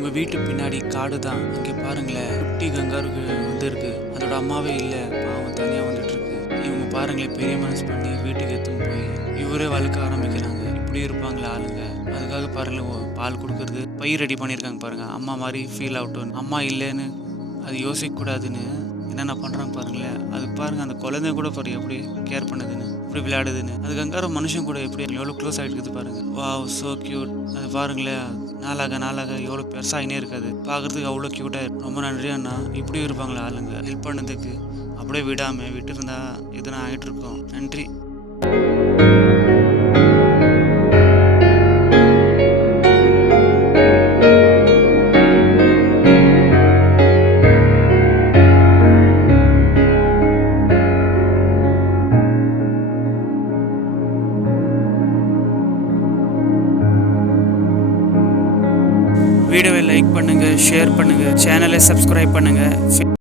இவங்க வீட்டு பின்னாடி காடு தான். இங்கே பாருங்களேன், குட்டி கங்காருக்கு இருக்கு. அதோட அம்மாவே இல்லை, பாவம் தனியாக வந்துட்டு இருக்கு. இவங்க பாருங்களேன், பெரிய மனசு பண்ணி வீட்டுக்கு எடுத்துன்னு போய் இவரே வளர்க்க ஆரம்பிக்கிறாங்க. இப்படி இருப்பாங்களே ஆளுங்க. அதுக்காக பாருங்களேன், பால் கொடுக்கறது பயிர் ரெடி பண்ணியிருக்காங்க பாருங்க. அம்மா மாதிரி ஃபீல் ஆகட்டும், அம்மா இல்லைன்னு அது யோசிக்கக்கூடாதுன்னு என்னென்ன பண்ணுறாங்க பாருங்களேன். அதுக்கு பாருங்கள், அந்த குழந்தை கூட பாரு எப்படி கேர் பண்ணுதுன்னு, எப்படி விளையாடுதுன்னு. அது கங்கார மனுஷன் கூட எப்படி எவ்வளோ க்ளோஸ் ஆகிடுக்குது பாருங்கள். Wow, so cute. அது பாருங்களேன், நாளாக எவ்வளோ பெருசாகினே இருக்காது, பார்க்குறதுக்கு அவ்வளோ க்யூட்டாக இருக்கும். ரொம்ப நன்றி அண்ணா, இப்படி இருப்பாங்களே ஆளுங்க ஹெல்ப் பண்ணதுக்கு. அப்படியே விடாமல் விட்டுருந்தா எதுனா ஆகிட்டு இருக்கோம். நன்றி. வீடியோவை லைக் பண்ணுங்கள், ஷேர் பண்ணுங்கள், சேனலை சப்ஸ்கிரைப் பண்ணுங்கள்.